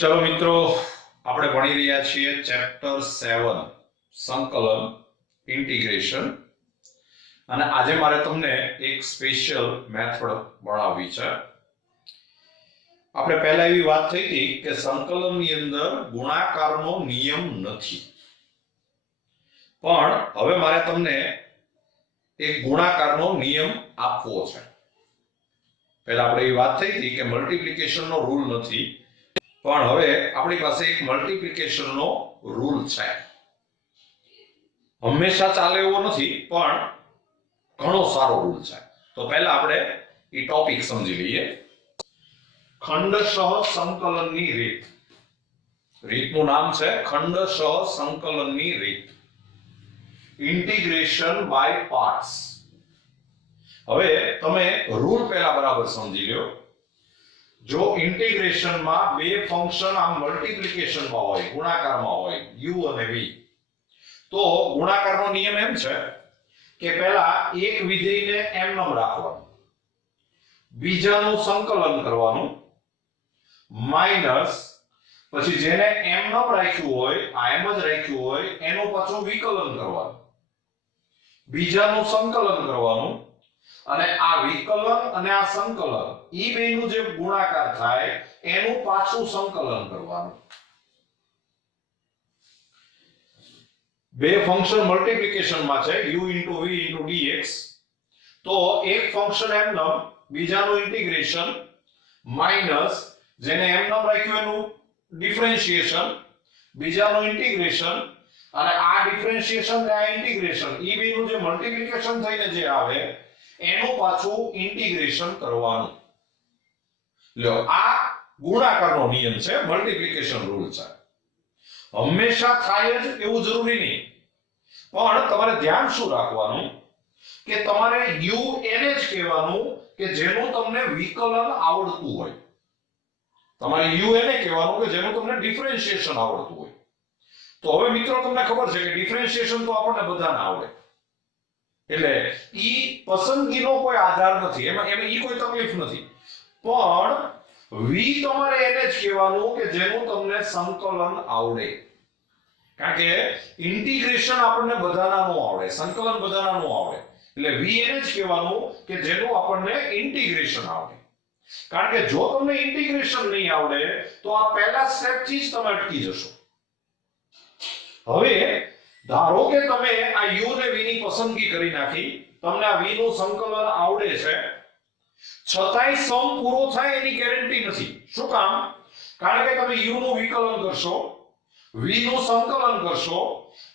ચલો મિત્રો, આપણે ભણી રહ્યા છીએ ચેપ્ટર 7 સંકલન ઇન્ટિગ્રેશન. અને આજે મારે તમને એક સ્પેશિયલ મેથડ ભણાવવી છે. આપણે પહેલા એવી વાત થઈ હતી કે સંકલનની અંદર ગુણાકારનો નિયમ નથી, પણ હવે મારે તમને એક ગુણાકારનો નિયમ આપવો છે. પહેલા આપણે એવી વાત થઈ હતી કે મલ્ટીપ્લિકેશનનો રૂલ નથી, પણ હવે આપણી પાસે એક મલ્ટીપ્લિકેશનનો રૂલ છે. હંમેશા ચાલે એવો નથી, પણ ઘણો સારો રૂલ છે. તો પહેલા આપણે એ ટોપિક સમજી લઈએ. ખંડશઃ સંકલનની રીત. રીતનું નામ છે ખંડશઃ સંકલનની રીત, ઇન્ટિગ્રેશન બાય પાર્ટ્સ. હવે તમે રૂલ પહેલા બરાબર સમજી લો. જો ઇન્ટિગ્રેશનમાં બે ફંક્શન આમ મલ્ટીપ્લિકેશનમાં હોય, ગુણાકારમાં હોય, u અને v, તો ગુણાકારનો નિયમ એમ છે કે પહેલા એક વિધેયને એમનેમ રાખવાનું, બીજાનું સંકલન કરવાનું, માઈનસ પછી જેને એમનેમ રાખ્યું હોય, આ એમ જ રાખ્યું હોય, એનું પાછું વિકલન કરવાનું, બીજાનું સંકલન કરવાનું, અને આ વિકલન અને આ સંકલન ઈ બેનું જે ગુણાકાર થાય એનું પાછું સંકલન કરવાનું. બે ફંક્શન મલ્ટીપ્લિકેશન માં છે u * v * dx, તો એક ફંક્શન એમનેમ, બીજાનું ઇન્ટિગ્રેશન, માઈનસ જેને એમનેમ રાખ્યું એનું ડિફરન્શિએશન, બીજાનું ઇન્ટિગ્રેશન, અને આ ડિફરન્શિએશન અને આ ઇન્ટિગ્રેશન ઈ બેનું જે મલ્ટીપ્લિકેશન થઈને જે આવે એનું પાછું ઇન્ટિગ્રેશન કરવાનું. લ્યો, આ ગુણાકારનો નિયમ છે, મલ્ટીપ્લિકેશન રૂલ છે. હંમેશા થાય જ એવું જરૂરી નહીં, પણ તમારે ધ્યાન શું રાખવાનું કે તમારે u એને જ કહેવાનું કે જેનું તમને વિકલન આવડતું હોય. તમારે u એને કહેવાનું કે જેનું તમને ડિફરન્શિએશન આવડતું હોય. તો હવે મિત્રો તમને ખબર છે કે ડિફરન્શિએશન તો આપણને બધાને આવડે, એટલે ઈ પસંદગીનો કોઈ આધાર નથી, એમાં ઈ કોઈ તકલીફ નથી. પણ v તમારે એને જ કહેવાનું કે જેનું તમને સંકલન આવડે. કારણ કે ઇન્ટિગ્રેશન આપણને બધાના નો આવડે, સંકલન બધાના નો આવડે, એટલે v એને જ કહેવાનું કે જેનું આપણને ઇન્ટિગ્રેશન આવડે. કારણ કે જો તમને ઇન્ટિગ્રેશન નહીં આવડે તો આ પહેલા સ્ટેપ થી જ તમે અટકી જશો. હવે ધારો કે તમે આ u ને v ની પસંદગી કરી નાખી, તમને આ v નું સંકલન આવડે છે, છતાંય સમ પૂરો થાય એની ગેરંટી નથી. શું કામ? કારણ કે તમે u નું વિકલન કરશો, v નું સંકલન કરશો,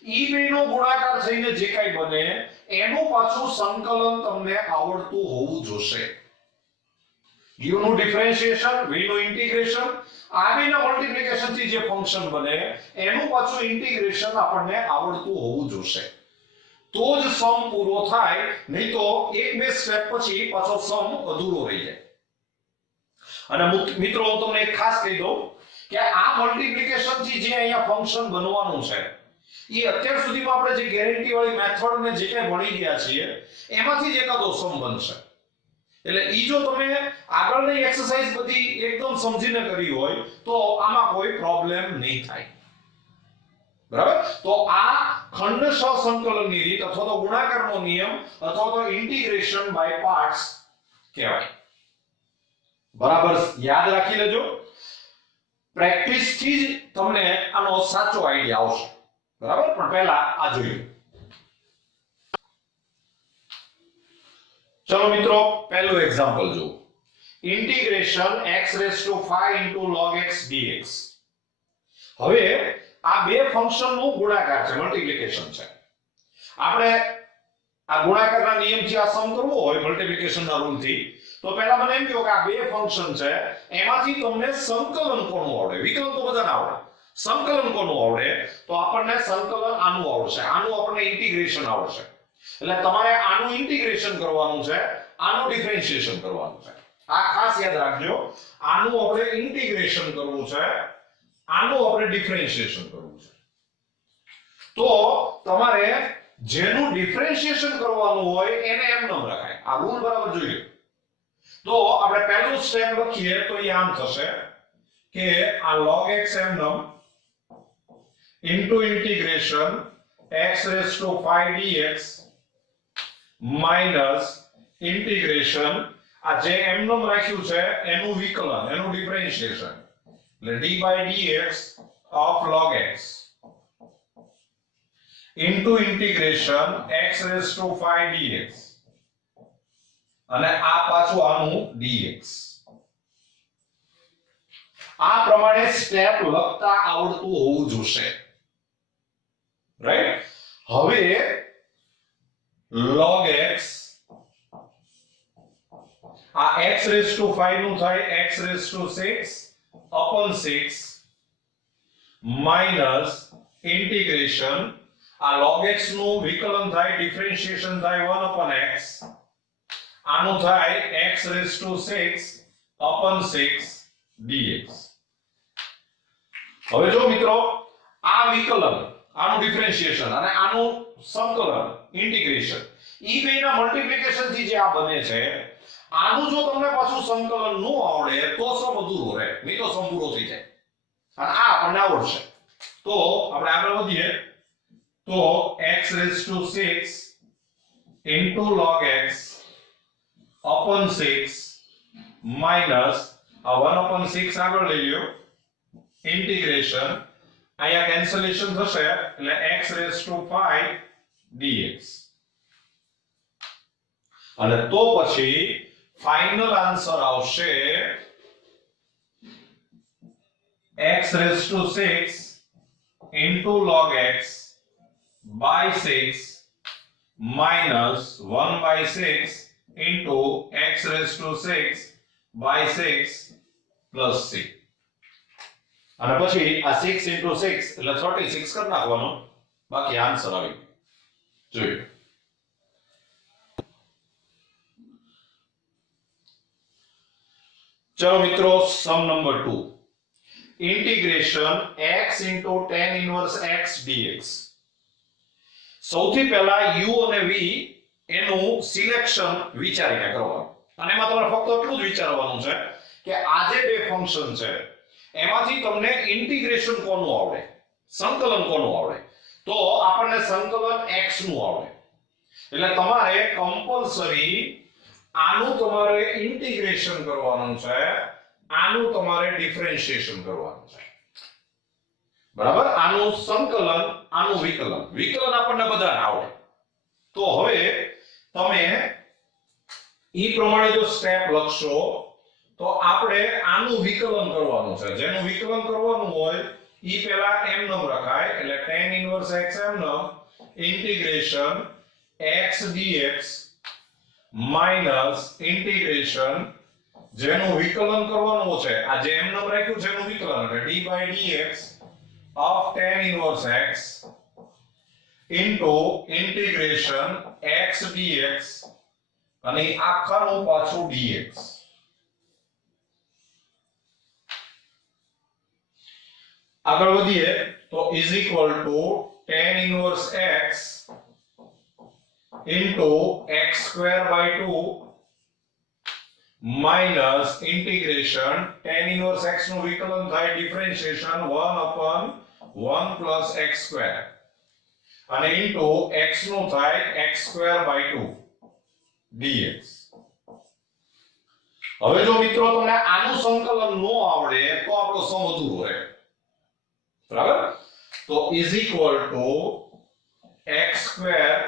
ઈ બેનો ગુણાકાર થઈને જે કાઈ બને એનું પાછું સંકલન તમને આવડતું હોવું જોઈએ. u નું ડિફરન્શિએશન, v નું ઇન્ટિગ્રેશન, આ બેના મલ્ટીપ્લિકેશન થી જે ફંક્શન બને એનું પાછું ઇન્ટિગ્રેશન આપણને આવડતું હોવું જોઈએ. તો જ સમ પૂરો થાય, નહીં તો એક બે સ્ટેપ પછી પાછો સમ અધૂરો રહી જાય. અને મિત્રો હું તમને એક ખાસ કહી દઉં કે આ મલ્ટીપ્લિકેશન થી જે અહીંયા ફંક્શન બનવાનું છે એ અત્યાર સુધીમાં આપણે જે ગેરંટી વાળી મેથડ ને જે કંઈ ભણી ગયા છીએ એમાંથી જ એકાદો સમ બનશે. એટલે ઈ જો તમે આગળની એક્સરસાઇઝ બધી એકદમ સમજીને કરી હોય તો આમાં કોઈ પ્રોબ્લેમ નહીં થાય. બરાબર? તો આ ખંડશઃ સંકલનની રીત અથવા તો ગુણાકારનો નિયમ અથવા તો ઇન્ટિગ્રેશન બાય પાર્ટ્સ કહેવાય. બરાબર યાદ રાખી લેજો. પ્રેક્ટિસ થી જ તમને આનો સાચો આઈડિયા આવશે. બરાબર? પણ પહેલા આ જોઈએ. ચલો મિત્રો, પહેલું એક્ઝામ્પલ જો, integration x⁵ log x dx. હવે આ બે ફંક્શન નું ગુણાકાર છે, મલ્ટીપ્લિકેશન છે. આપણે આ ગુણાકારના નિયમથી આ સમ કરવો હોય મલ્ટીપ્લિકેશનના રૂલથી, તો પહેલા મને એમ કહો કે આ બે ફંક્શન છે એમાંથી તમને સંકલન કોનું આવડે? વિકલન તો બધાને આવડે, સંકલન કોનું આવડે? તો આપણને સંકલન આનું આવડશે, આનું આપણને ઇન્ટિગ્રેશન આવડશે. એટલે તમારે આનું ઇન્ટિગ્રેશન કરવાનું છે, આનું ડિફરન્શિએશન કરવાનું છે. આ ખાસ યાદ રાખજો. આનું આપણે ઇન્ટિગ્રેશન કરવું છે, આનું આપણે ડિફરન્શિએશન કરવું છે. તો તમારે જેનું ડિફરન્શિએશન કરવાનું હોય એને એમનેમ રખાય. આ રૂલ બરાબર જોઈએ. તો આપણે પહેલું સ્ટેપ લખીએ તો એ આમ થશે કે આ log x એમનેમ into integration x raised to 5 dx minus integration આ જે એમનેમ રાખ્યું છે એનું વિકલન એનું ડિફરન્શિએશન એટલે d by dx of log x into integration x raised to 5 dx અને આ પાછું આનું dx આ પ્રમાણે સ્ટેપ લખતા આવડતું હોવું જોઈએ રાઈટ હવે log x આ x raised to 5 નું થાય x raised to 6 upon 6 minus integration આ log x નું વિકલન થાય ડિફરન્શિએશન થાય 1 upon x આનું થાય x raised to 6 upon 6 dx હવે જો મિત્રો આ વિકલન આનું ડિફરન્શિએશન અને આનું સંકલન ઇન્ટિગ્રેશન ઈ બેના મલ્ટીપ્લિકેશન થી જે આ બને છે આનું જો તમને પાછું સંકલન ન આવડે તો સમ અધૂરો રહે નહીં તો સમ પૂરો થઈ જાય અને આ આપણને આવડશે તો આપણે આગળ વધીએ તો x raised to 6 into log x upon 6 minus 1 upon 6 આગળ લઈ લ્યો integration અહીંયા cancellation થશે એટલે x raised to 5 dx અને તો પછી ફાઇનલ આન્સર આવશે x raised to 6 into log x by 6 minus 1 by 6 into x raised to 6 by 6 plus 6 અને પછી આ 6 into 6 એટલે 36 કરી નાખવાનો બાકી આન્સર આવી જોઈ ચલો મિત્રો sum number 2 integration x into tan inverse x dx સૌથી પહેલા u અને v એનું સિલેક્શન વિચારીને કરવાનું અને એમાં તમારે ફક્ત એટલું જ વિચારવાનું છે કે આ જે બે ફંક્શન છે એમાંથી તમને ઇન્ટિગ્રેશન કોનું આવડે સંકલન કોનું આવડે તો આપણને સંકલન x નું આવડે એટલે તમારે કમ્પલસરી આનું તમારે ઇન્ટિગ્રેશન કરવાનું છે આનું તમારે ડિફરન્શિએશન કરવાનું છે બરાબર આનું સંકલન આનું વિકલન આપણને બધાને આવડે તો હવે તમે ઈ પ્રમાણે જો સ્ટેપ લખશો તો આપણે આનું વિકલન કરવાનું છે જેનું વિકલન કરવાનું હોય ઈ પહેલા એમનેમ રખાય એટલે tan inverse x એમનેમ integration x dx minus integration જેનું વિકલન કરવાનું છે આ જે એમનેમ રાખ્યું છે એનું વિકલન એટલે d by dx of tan inverse x into integration x dx અને આખાનું પાછું dx આગળ વધીએ તો is equal to tan inverse x into x square by 2 minus integration tan inverse x નું વિકલન થાય differentiation 1 upon 1 plus x square અને into x નું થાય x square by 2 dx હવે જો મિત્રો તમને આનું સંકલન નો આવડે તો આપણો સમ અધૂરો રહે બરાબર તો is equal to x square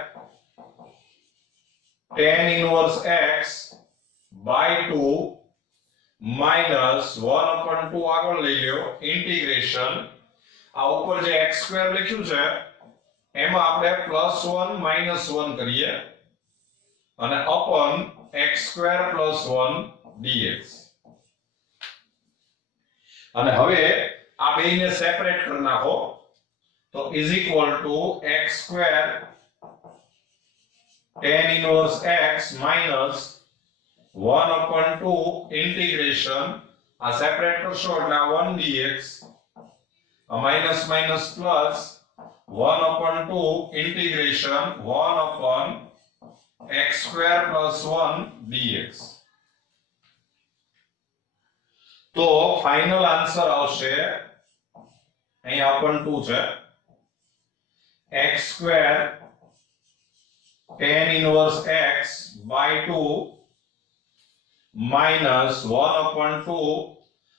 tan inverse x by 2 minus 1 upon 2 આગળ લઈ લ્યો integration આ ઉપર જે x square લખ્યું છે એમાં આપણે +1 -1 કરીએ અને upon x square plus 1 dx અને હવે આ બેને સેપરેટ કરી નાખો તો is equal to x square tan inverse x minus 1 upon 2 integration આ સેપરેટ કરશો એટલે આ 1 dx a minus minus plus 1 upon 2 integration 1 upon x square plus 1 dx તો ફાઇનલ આન્સર આવશે અહીંયા अपन 2 છે x square tan inverse x by 2 minus 1 upon 2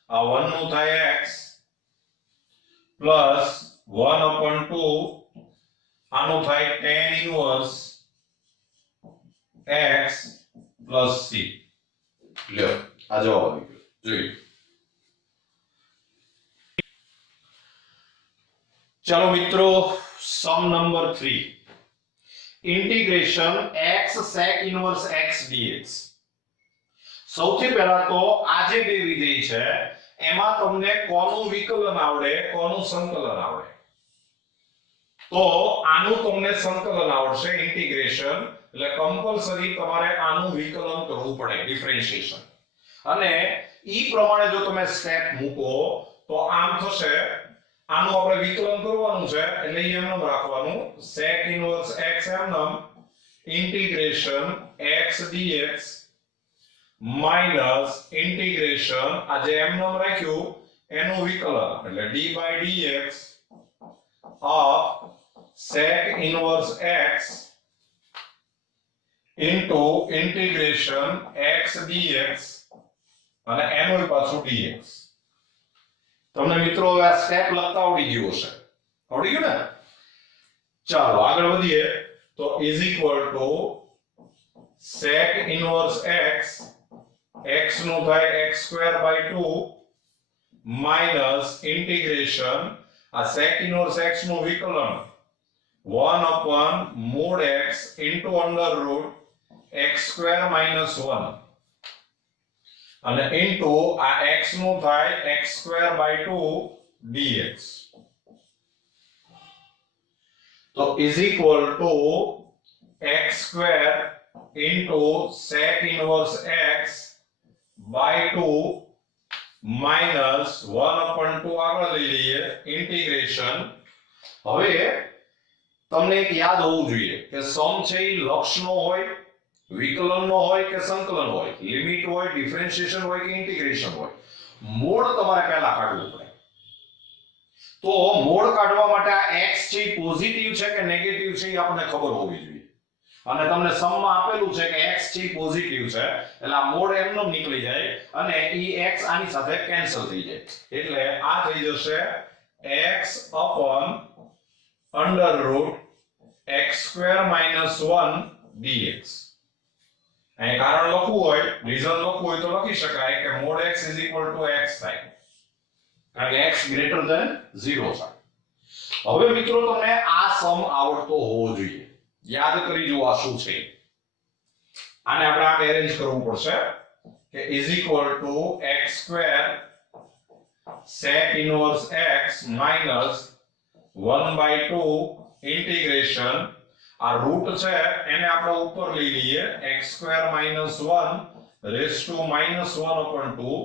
આ 1 નું થાય x plus 1 upon 2 આનું થાય tan inverse x plus c. લ્યો આ જવાબ આવી ગયો જોઈએ. चलो मित्रों sum number 3 integration x sec inverse x dx. સૌથી પહેલા તો આ જે બે વિધેય છે એમાં તમને કોનું વિકલન આવડે કોનું સંકલન આવડે. તો આનું તમને સંકલન આવડશે ઇન્ટિગ્રેશન એટલે કમ્પલસરી તમારે આનું વિકલન કરવું પડે ડિફરન્શિએશન. અને ઈ પ્રમાણે જો તમે સ્ટેપ મૂકો તો આમ થશે આનું આપણે વિકલન કરવાનું છે એટલે એમનેમ રાખવાનું sec ઇનવર્સ x એમનેમ integration x dx minus integration આ જે એમનેમ રાખ્યું એનું વિકલન એટલે d by dx of sec inverse x into integration x dx અને એનું પાછું dx. તમને મિત્રો હવે આ સ્ટેપ લખતા આવડી ગયું હશે. આવડી ગયું ને? ચાલો આગળ વધીએ તો is equal to sec inverse x નું થાય x square by 2 minus integration આ sec inverse x નું વિકલન 1 upon mod x into under root x square minus 1 અને into આ x નું થાય x square by 2 dx. તો is equal to x square into sec inverse x by 2 minus 1 upon 2 આગળ લઈ લઈએ integration. હવે તમને એક યાદ હોવું જોઈએ કે સમ છે ઈ લક્ષનો હોય વિકલનનો હોય કે સંકલન હોય લિમિટ હોય ડિફરન્શિએશન હોય કે ઇન્ટિગ્રેશન હોય મોડ તમારે પહેલા કાઢવું પડે. તો મોડ કાઢવા માટે આ x છે પોઝિટિવ છે કે નેગેટિવ છે એ આપણને ખબર હોવી જોઈએ. અને તમને સમમાં આપેલું છે કે x છે પોઝિટિવ છે એટલે આ મોડ એમનો નીકળી જાય અને ઈ x આની સાથે કેન્સલ થઈ જાય એટલે આ થઈ જશે x upon under root x square minus 1 dx. અહીં કારણ લખવું હોય રીઝન લખવું હોય તો લખી શકાય કે mod x is equal to x થાય કારણ કે x greater than 0 છે. હવે મિત્રો તમને આ સમ આવડતો હોવો જોઈએ. યાદ કરી જુઓ આ શું છે. આને આપણે આમ એરેન્જ કરવું પડશે કે is equal to x square sec inverse x minus 1 by 2 integration આ રૂટ છે એને આપણે ઉપર લઈ લઈએ x square minus 1 raised to minus 1 upon 2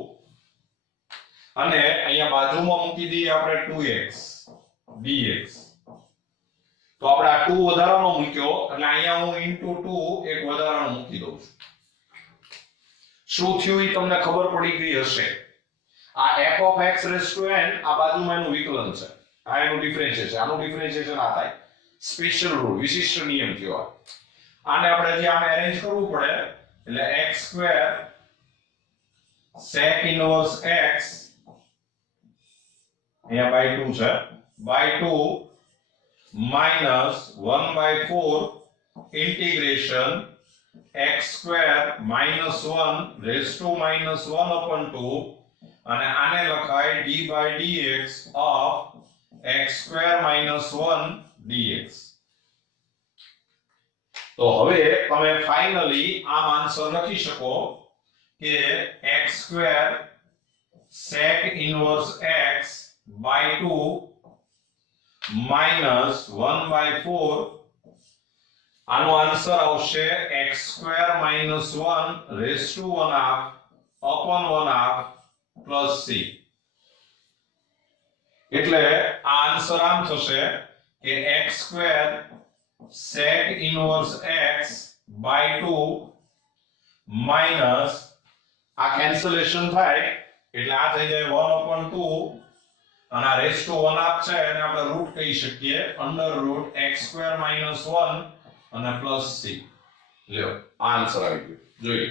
અને અહીંયા બાજુમાં મૂકી દઈએ આપણે 2x dx. તો આપણે આ 2 વધારાનો મૂક્યો અને અહીંયા હું into 2 એક વધારાનો મૂકી દઉં છું. શું થયું એ તમને ખબર પડી ગઈ હશે. આ f of x raised to n આ બાજુમાં એનું વિકલન છે આ એનું ડિફરન્શિએશન આનું ડિફરન્શિએશન આ થાય સ્પેશિયલ રૂલ વિશિષ્ટ નિયમ કહેવાય. આને આપણે જે આમ એરેન્જ કરવું પડે એટલે x square sec inverse x અહીંયા by 2 છે by 2 minus 1 by 4 integration x square minus 1 raised to minus 1 upon 2 અને આને લખાય d by dx of x square minus 1 dx. તો હવે તમે ફાઇનલી આમ આન્સર લખી શકો કે x square sec inverse x by 2 minus 1 by 4 આનો આન્સર આવશે x square minus 1 raised to 1 half upon 1 half plus c. એટલે આ આન્સર આમ થશે કે x square sec inverse x by 2 minus આ કેન્સલેશન થાય એટલે આ થઈ જાય 1/2 અને આ રેસ ટુ 1 હાફ છે અને આપણે રૂટ કહી શકીએ √x² - 1 અને પ્લસ c. લ્યો આન્સર આવી ગયો જોઈએ.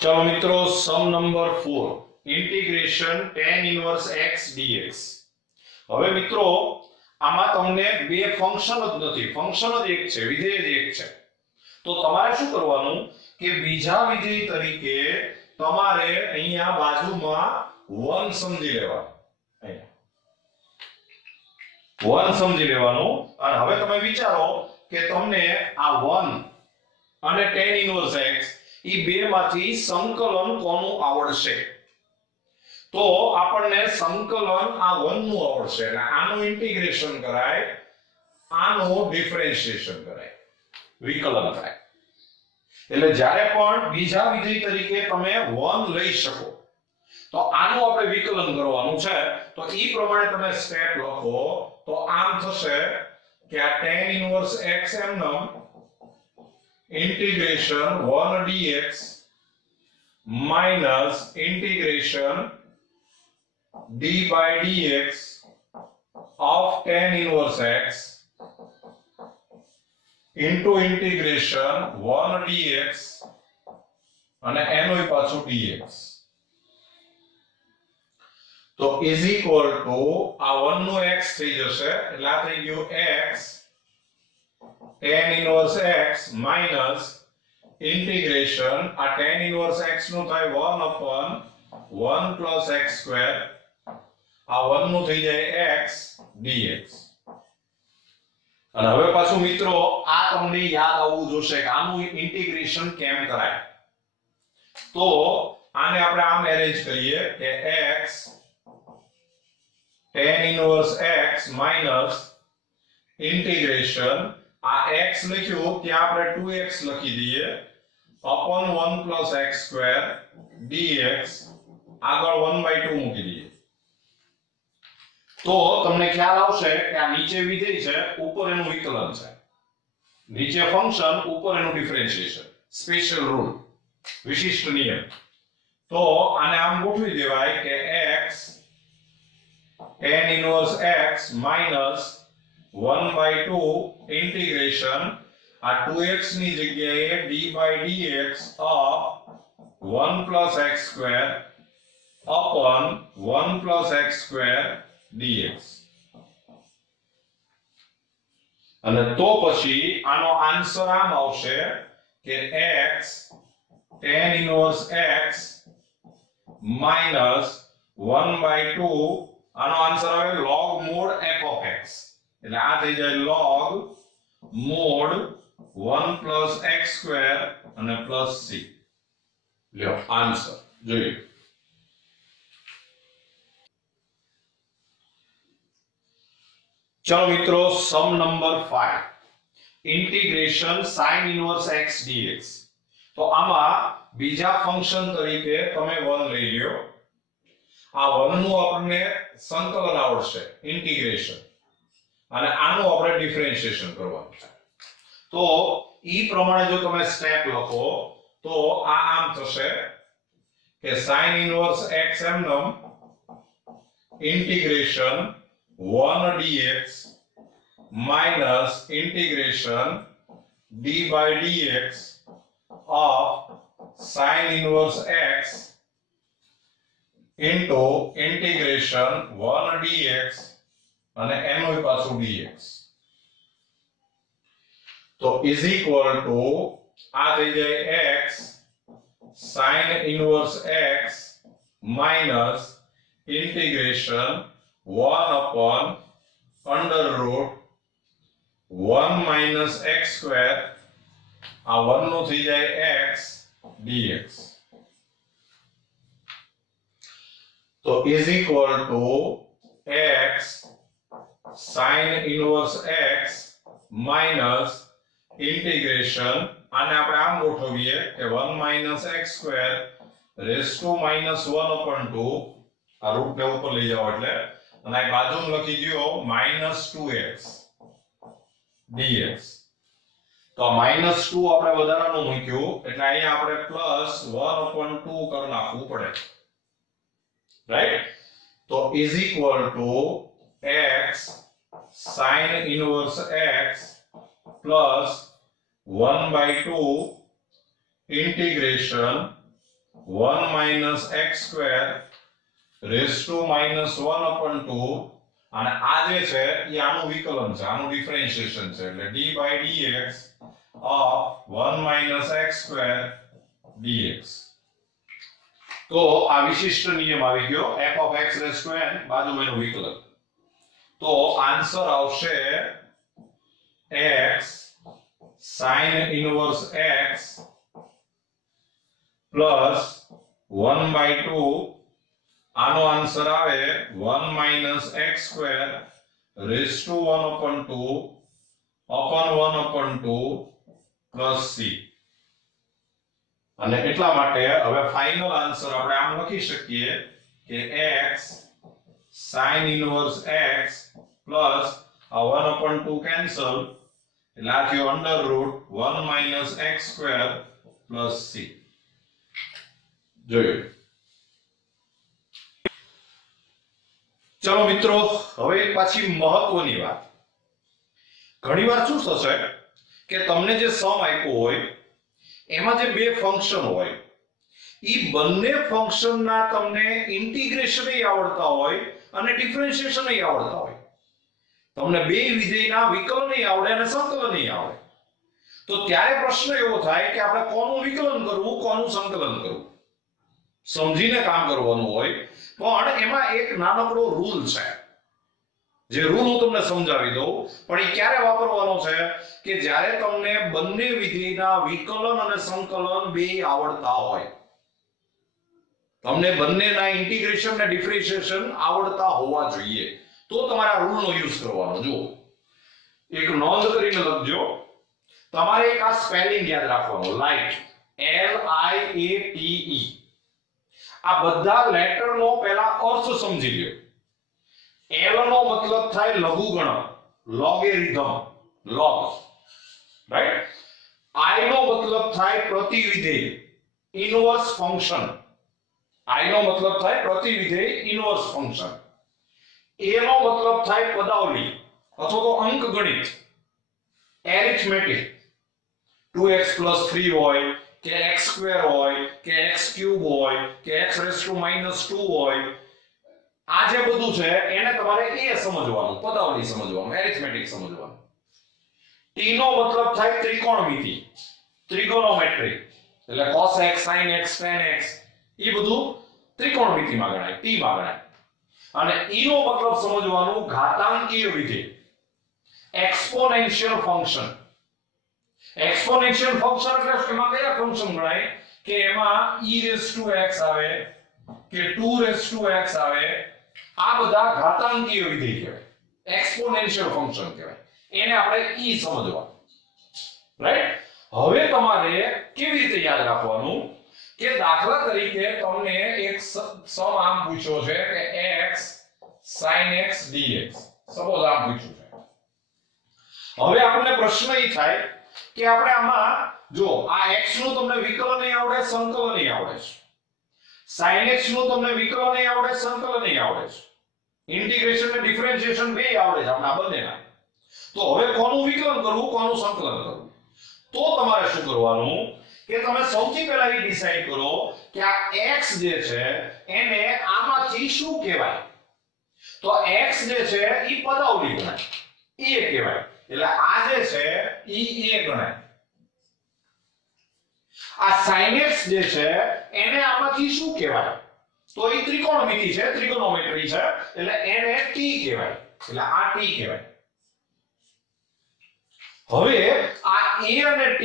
ચલો મિત્રો sum number 4 integration tan inverse x dx. હવે મિત્રો આમાં તમને બે ફંક્શન જ નથી, ફંક્શન જ એક છે, વિધેય જ એક છે. તો તમારે શું કરવાનું કે બીજા વિધેય તરીકે તમારે અહીંયા બાજુમાં 1 સમજી લેવાનું, અહીંયા 1 સમજી લેવાનું. અને હવે તમે વિચારો કે તમને આ 1 અને tan ઇન્વર્સ x ઈ બેમાંથી સંકલન કોનું આવડશે? તો આપણને સંકલન આ 1 નું આવડશે એટલે આનું ઇન્ટિગ્રેશન કરાય, આનું ડિફરન્શિએશન કરાય, વિકલન કરાય. એટલે જ્યારે પણ બીજા વિધેય તરીકે તમે 1 લઈ શકો તો આનું આપણે વિકલન કરવાનું છે. તો ઈ પ્રમાણે તમે સ્ટેપ લખો તો આમ થશે કે આ tan ઇન્વર્સ x એમનું integration 1 dx minus integration d by dx of tan inverse x into integration 1 dx અને એનું પાછું dx. તો is equal to આ 1 નું x થઈ જશે એટલે આ થઈ ગયું x tan inverse x minus integration આ tan inverse x નું થાય 1/1 plus x square આ 1 નું થઈ જાય x dx. અને હવે પાછું મિત્રો આ તમને યાદ આવવું જોશે કે આનું ઇન્ટિગ્રેશન કેમ કરાય. તો આને આપણે આમ અરેન્જ કરીએ કે x tan inverse x minus integration આ x લખ્યું ત્યાં આપણે 2x લખી દઈએ upon 1 plus x square dx આગળ 1/2 મૂકી દઈએ. તો તમને ખ્યાલ આવશે કે આ નીચે વિધેય છે, ઉપર એનું વિકલન છે, નીચે ફંક્શન, ઉપર એનું ડિફરન્શિએશન. સ્પેશિયલ રૂલ, વિશિષ્ટ નિયમ. તો આને આમ ગોઠવી દેવાય કે x tan inverse x minus 1/2 integration આ 2x ની જગ્યાએ d by dx of 1 plus x square upon 1 plus x square dx. અને તો પછી આનો આન્સર આમ આવશે કે x tan inverse x minus 1/2 આનો આન્સર આવે log mod f of x. એટલે આ થઈ જાય log mod 1 plus x square અને plus c. લ્યો આન્સર જોઈએ. ચલો મિત્રો sum number 5 integration sin inverse x dx. તો આમાં બીજા ફંક્શન તરીકે તમે 1 લઈ લ્યો. આ 1 નું આપણને સંકલન આવડશે, ઇન્ટિગ્રેશન, અને આનું આપણે ડિફરન્શિએશન કરવાનું છે. તો ઈ પ્રમાણે જો તમે સ્ટેપ લખો તો આ આમ થશે કે sin ઇન્વર્સ x એમનું integration 1 dx minus integration d by dx of sin inverse x into integration 1 dx અને એનું પાછું dx. તો is equal to આ થઈ જાય x sin inverse x minus integration 1/1 minus x square આ 1 નું થઈ જાય x dx. તો is equal to x sin inverse x minus integration આને આપણે આમ ગોઠવીએ કે 1 minus x square raised to -1/2 આ રૂટ ને ઉપર લઈ જાઓ એટલે, અને આ બાજુમાં લખી દો -2x dx. તો તો -2 આપણે વધારાનું મૂક્યું એટલે અહીંયા આપણે +1/2 કરી નાખવું પડે, રાઈટ? તો is equal to x sin inverse x plus 1/2 integration 1 minus x square raised to -1/2 અને આ જે છે એ આનું વિકલન છે, આનું ડિફરન્શિએશન છે એટલે d by dx of 1 minus x square dx. તો આ વિશિષ્ટ નિયમ આવી ગયો f of x raised to n બાજુમાં એનું વિકલન. તો આન્સર આવશે x sin inverse x plus 1/2 આનો આન્સર આવે 1 minus x square raised to 1/2 upon 1/2 plus c. અને એટલા માટે હવે ફાઇનલ આન્સર આપણે આમ લખી શકીએ કે x sin inverse x plus 1/2 cancel એટલે આ થયો under root 1 minus x square plus c. જોયું? ચલો મિત્રો, હવે પાછી મહત્વની વાત. ઘણીવાર શું થશે કે તમને જે સમ આપ્યો હોય એમાં જે બે ફંક્શન હોય ઈ બંને ફંક્શનના તમને ઇન્ટિગ્રેશન આવડતા હોય અને ડિફરન્શિએશન આવડતા હોય. તમને બે વિધેયના વિકલન આવડે અને સંકલન આવડે. તો ત્યારે પ્રશ્ન એવો થાય કે આપણે કોનું વિકલન કરવું, કોનું સંકલન કરવું. સમજીને કામ કરવાનું હોય, પણ એમાં એક નાનકડો રૂલ છે. જે રૂલ હું તમને સમજાવી દઉં, પણ એ ક્યારે વાપરવાનો છે કે જ્યારે તમને બંને વિધેયના વિકલન અને સંકલન બે આવડતા હોય. તમને બંનેના ઇન્ટિગ્રેશન અને ડિફરન્શિએશન આવડતા હોવા જોઈએ, તો તમારે આ રૂલનો યુઝ કરવાનો. જો એક નોંધ કરીને લખજો, તમારે એક આ સ્પેલિંગ યાદ રાખવાનું, લાઇટ, LIATE. આ બધા લેટરનો પહેલા અર્થ સમજી લ્યો. L નો મતલબ થાય લઘુગણક, લોગેરિધમ, log, રાઈટ? I નો મતલબ થાય પ્રતિવિધેય, ઇનવર્સ ફંક્શન. I નો મતલબ થાય પ્રતિવિધેય, ઇનવર્સ ફંક્શન. A નો મતલબ થાય પદાવલી અથવા તો અંકગણિત, એરિથમેટિક. 2x + 3 હોય કે x² હોય કે x³ હોય કે x⁻², હોય. આ જે બધું છે એને તમારે એ સમજવાનું, પદાવલી સમજવાનું, એરિથમેટિક સમજવાનું. T નો મતલબ થાય ત્રિકોણમિતિ, ટ્રિગોનોમેટ્રી, એટલે cos x, sin x, tan x, એ બધું ત્રિકોણમિતિમાં ગણાય, T માં ગણાય. અને E નો મતલબ સમજવાનું ઘાતાંકીય વિધેય, એક્સ્પોનેન્શિયલ ફંક્શન. એક્સ્પોનેન્શિયલ ફંક્શન એટલે એમાં કયા ફંક્શન ગણાય કે એમાં e⁻x આવે કે 2⁻x આવે. આ બધા ઘાતાંકીય વિધેય કહેવાય, એક્સ્પોનેન્શિયલ ફંક્શન કહેવાય. એને આપણે e સમજવાનું, રાઈટ? હવે તમારે કેવી રીતે યાદ રાખવાનું કે દાખલા તરીકે તમને એક સમ આમ પૂછ્યો છે કે x sin x dx, suppose આમ પૂછ્યું છે. હવે આપણને પ્રશ્ન એ થાય કે આપણે આમાં જો આ x નું તમને વિકલન આવડે, સંકલન આવડે છે. sin x નું તમને વિકલન આવડે, સંકલન આવડે છે. ઇન્ટિગ્રેશન અને ડિફરન્શિએશન બે આવડે છે આપણા બંનેના. તો હવે કોનું વિકલન કરવું, કોનું સંકલન કરવું? તો તમારે શું કરવાનું કે તમે સૌથી પહેલા એ ડિસાઈડ કરો કે આ x જે છે એને આમાંથી શું કહેવાય. તો x જે છે ઈ પદાવલી ગણાય, a કહેવાય. એટલે આ જે છે ઈ a ગણાય. આ sin x જે છે એને આમાંથી શું કહેવાય? તો ઈ ત્રિકોણમિતિ છે, ત્રિગોનોમેટ્રી છે, એટલે એને t કહેવાય. એટલે આ t કહેવાય. હવે આ a અને t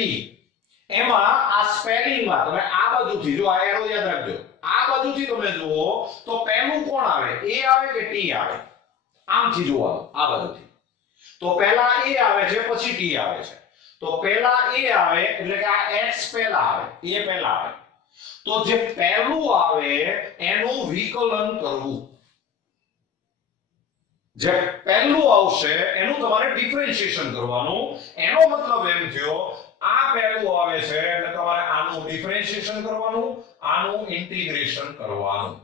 એમાં આ સ્પેલિંગમાં તમે આ બાજુથી જો આ એરો યાદ રાખજો, આ બાજુથી તમે જુઓ તો પહેલું કોણ આવે, a આવે કે t આવે? આમથી જોવાનું, આ બાજુથી. તો પહેલા a આવે છે, પછી t આવે છે. તો પહેલા a આવે એટલે કે આ x પહેલા આવે, a પહેલા આવે. તો જે પહેલું આવે એનું વિકલન કરવું. જે પહેલું આવશે એનું તમારે ડિફરન્શિએશન કરવાનું. એનો મતલબ એમ થયો આ પહેલું આવે છે એટલે તમારે આનું ડિફરન્શિએશન કરવાનું, આનું ઇન્ટિગ્રેશન કરવાનું,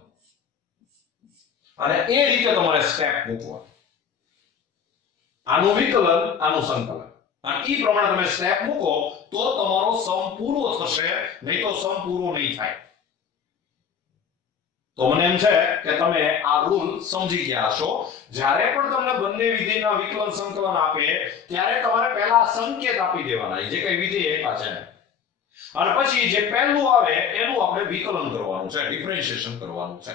અને એ રીતે તમારે સ્ટેપ મૂકવા, આનું વિકલન આનું સંકલન, અને એ પ્રમાણે તમે સ્ટેપ મૂકો તો તમારો સમ પૂરો થશે, નહીં તો સમ પૂરો નહીં થાય. તો મને એમ છે કે તમે આ રૂલ સમજી ગયા હશો. જ્યારે પણ તમને બંને વિધેયના વિકલન સંકલન આપે ત્યારે તમારે પહેલા સંકેત આપી દેવાના, જે કઈ વિધેય આપ્યા છે, અને પછી જે પહેલું આવે એનું આપણે વિકલન કરવાનું છે, ડિફરન્શિએશન કરવાનું છે.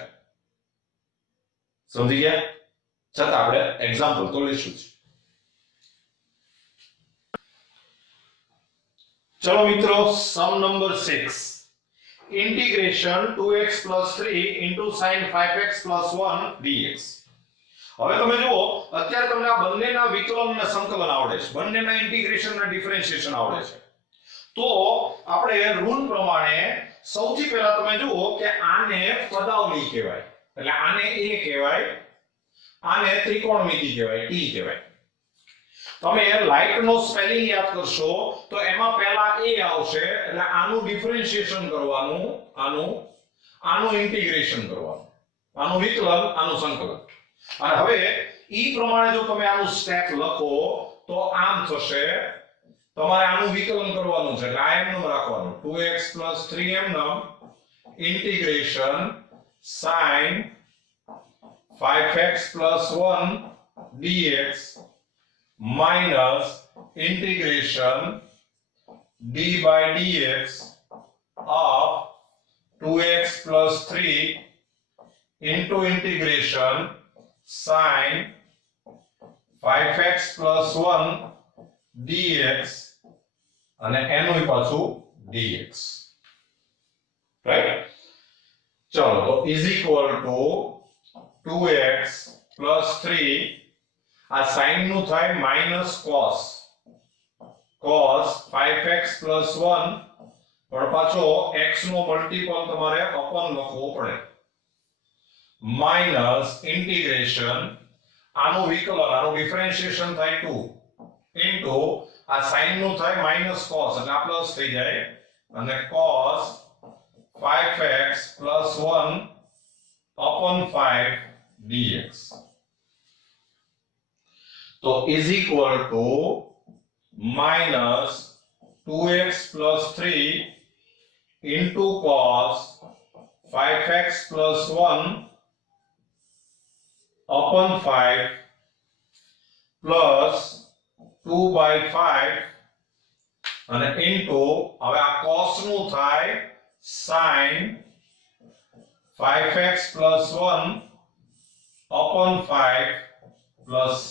સમજી ગયા? છતાં આપણે એક્ઝામ્પલ તો લઈશું. ચલો મિત્રો, sum number 6, integration 2x plus 3 into sin 5x plus 1 dx. હવે તમે જુઓ, અત્યારે તમને આ બંનેના વિકલન અને સંકલન આવડે છે, બંનેના ઇન્ટિગ્રેશન અને ડિફરન્શિએશન આવડે છે. તો આપણે રૂલ પ્રમાણે સૌથી પહેલા તમે જુઓ કે આને પદાવલી કહેવાય, એટલે આને a કહેવાય, આને ત્રિકોણમિતિ કહેવાય, t કહેવાય. તમે લાઇટ નો સ્પેલિંગ યાદ કરશો તો એમાં પહેલા a આવશે, એટલે આનું ડિફરન્શિએશન કરવાનું, આનું ઇન્ટિગ્રેશન કરવાનું, આનું વિકલન આનું સંકલન. અને હવે ઈ પ્રમાણે જો તમે આનું સ્ટેપ લખો તો આમ થશે. તમારે આનું વિકલન કરવાનું છે, એટલે આ એમ રાખવાનું, 2x 3m integration sin 5x 1 dx minus integration d by dx of 2x plus 3 into integration sin 5x plus 1 dx અને એનું પાછું dx, રાઈટ? ચલો, તો is equal to 2x plus 3, આ sin નું થાય minus cos 5x plus 1, પણ પાછો x નો મલ્ટીપલ તમારે અપન લખવો પડે, માઇનસ ઇન્ટિગ્રેશન, આનું વિકલન આનું ડિફરન્શિએશન થાય 2 ઇન્ટુ આ sin નું થાય minus cos, એટલે આ પ્લસ થઈ જાય, અને cos 5x plus 1 upon 5 dx. So is equal to minus 2x plus 3 into cos 5x plus 1 upon 5 plus 2 by 5 અને into, હવે આ cos નું થાય sin 5x plus 1 upon 5 plus c.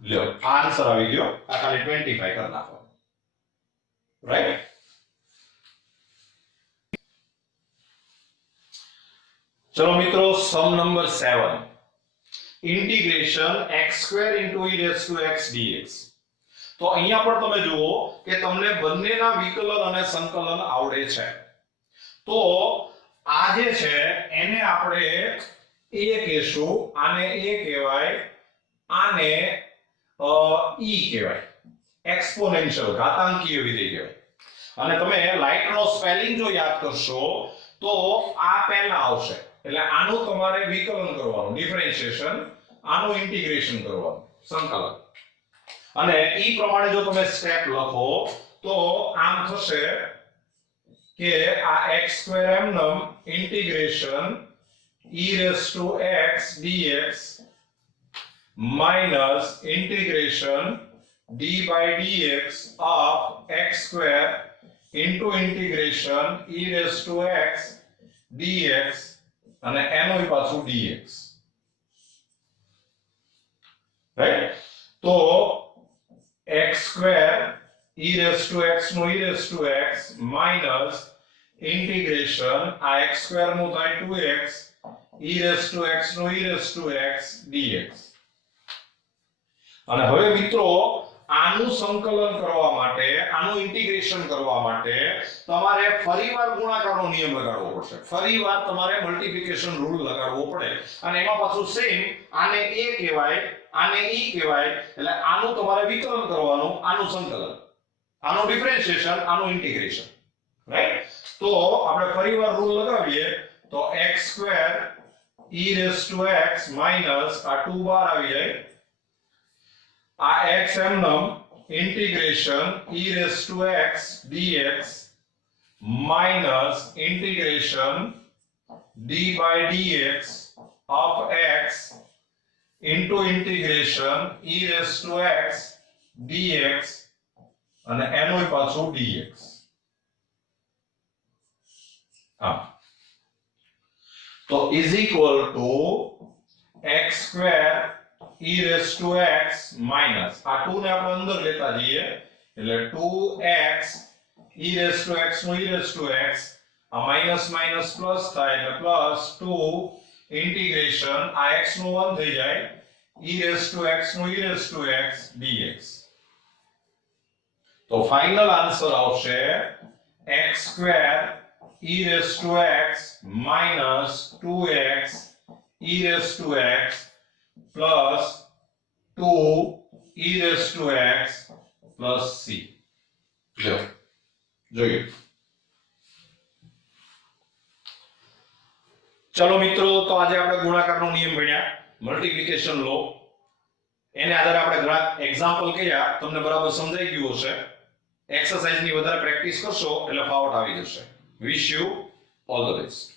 લ્યો, આન્સર આવી ગયો. આ ખાલી 25 કરી નાખો, રાઈટ? ચલો મિત્રો, sum number 7, integration x² into e raised to x dx. તો અહીંયા પણ તમે જુઓ કે તમને બંનેના વિકલન અને સંકલન આવડે છે. તો આ જે છે એને આપણે a કહેશું, આને a કહેવાય, આને e કહેવાય, એક્સ્પોનેન્શિયલ ઘાતાંકીય વિધેય કહેવાય. અને તમે લાઇટ નો સ્પેલિંગ જો યાદ કરશો તો આ પહેલા આવશે, એટલે આનું તમારે વિકલન કરવાનું, ડિફરન્શિએશન, આનું ઇન્ટિગ્રેશન કરવાનું, સંકલન. અને ઈ પ્રમાણે જો તમે સ્ટેપ લખો તો આમ થશે કે આ x² integration e raised to x dx minus integration d by dx of x² into integration e raised to x dx અને એનું પાછું dx, રાઈટ? તો x² e raised to x નો e raised to x minus integration આ x² નું થાય 2x e raised to x નો e raised to x dx. અને હવે મિત્રો આનું સંકલન કરવા માટે, આનું ઇન્ટિગ્રેશન કરવા માટે તમારે ફરીવાર ગુણાકારનો નિયમ લગાડવો પડશે, ફરીવાર તમારે મલ્ટીપ્લિકેશન રૂલ લગાડવો પડે, અને એમાં પાછું સેમ, આને a કહેવાય, આને e કહેવાય, એટલે આનું તમારે વિકલન કરવાનું, આનું સંકલન, આનો ડિફરન્શિએશન, આનો ઇન્ટિગ્રેશન, રાઈટ? તો આપણે ફરીવાર રૂલ લગાવીએ તો x² e raised to x minus આ 2 બાર આવી જાય, આ x એમનેમ integration e raised to x dx minus integration d by dx of x into integration e raised to x dx અને એનોય પાછું dx. હા, તો is equal to x² e raised to x minus આ 2 ને આપણે અંદર લેતા જઈએ એટલે 2x e raised to x નો e raised to x આ માઈનસ માઈનસ પ્લસ થાય એટલે પ્લસ 2 ઇન્ટિગ્રેશન આ x નું 1 થઈ જાય e raised to x નો e raised to x dx. તો ફાઇનલ આન્સર આવશે x² e raised to x minus 2x e raised to x plus 2 e raised to x plus c. જોઈએ. ચલો મિત્રો, તો આજે આપણે ગુણાકારનો નિયમ ભણ્યા, મલ્ટીપ્લિકેશન લો. એને આધારે આપણે ઘણા એક્ઝામ્પલ કર્યા, તમને બરાબર સમજાઈ ગયું હશે. એક્સરસાઇઝની વધારે પ્રેક્ટિસ કરશો એટલે ફાવટ આવી જશે. Wish you all the best.